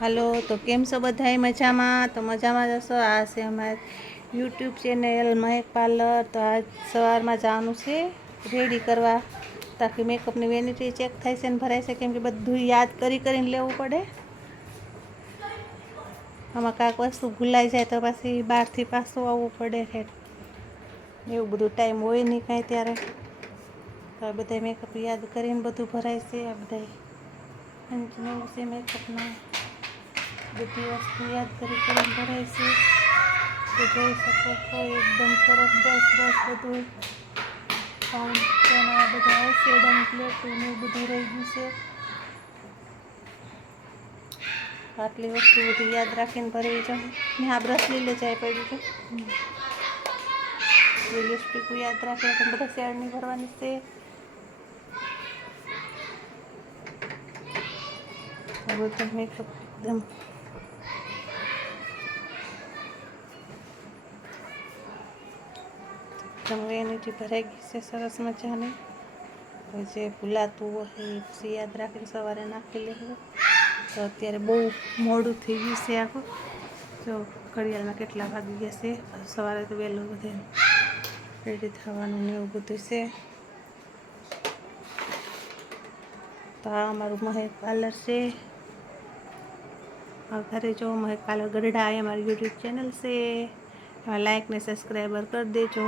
Hello, તો કેમ છો બધાય? મજામાં? તો મજામાં જશો. આ છે અમારે યુટ્યુબ ચેનલ મહેક પાર્લર. તો આજ સવારમાં જવાનું છે રેડી કરવા, તાકી મેકઅપની વેનિટી ચેક થાય છે ને ભરાય છે, કેમ કે બધું યાદ કરીને લેવું પડે. આમાં કાંઈક વસ્તુ ભૂલાઈ જાય તો પછી બહારથી પાછું આવવું પડે છે. એવું બધું ટાઈમ હોય નહીં કાંઈ ત્યારે. તો આ બધા મેકઅપ યાદ કરીને બધું ભરાય છે. આ બધા એવું છે મેકઅપના, બધી વસ્તુ યાદ કરીને ભરાય છે. તો જોઈ શકો છો એકદમ સરસ દસ બધું ફાઉન્ટેન, આ બધા આઈશેડો પ્લેટું ને એવું બધું રહી ગયું છે. આટલી વસ્તુ બધી યાદ રાખીને ભરવી જોઈએ ને. આ બ્રશ લઈ જાય પડ્યું છે. લિપસ્ટિક યાદ રાખીને બધા શેડની ભરવાની છે. આ બધું મેકઅપ એકદમ વેનિટી ભરાઈ ગઈ છે સરસ મજાની. જે ભૂલાતું હોય એ પછી યાદ રાખીને સવારે નાખી લેવું. તો અત્યારે બહુ મોડું થઈ ગયું છે આખું. જો ઘડિયાળમાં કેટલા વાગી ગયા છે. સવારે તો વહેલું બધે રેડી થવાનું ને એવું બધું છે. તો આ અમારું મહેક પાર્લર છે. ઘરે જો મહેક પાર્લર ગઢડા એ અમારી યુટ્યુબ ચેનલ છે. લાઈક ને સબસ્ક્રાઈબર કરી દેજો.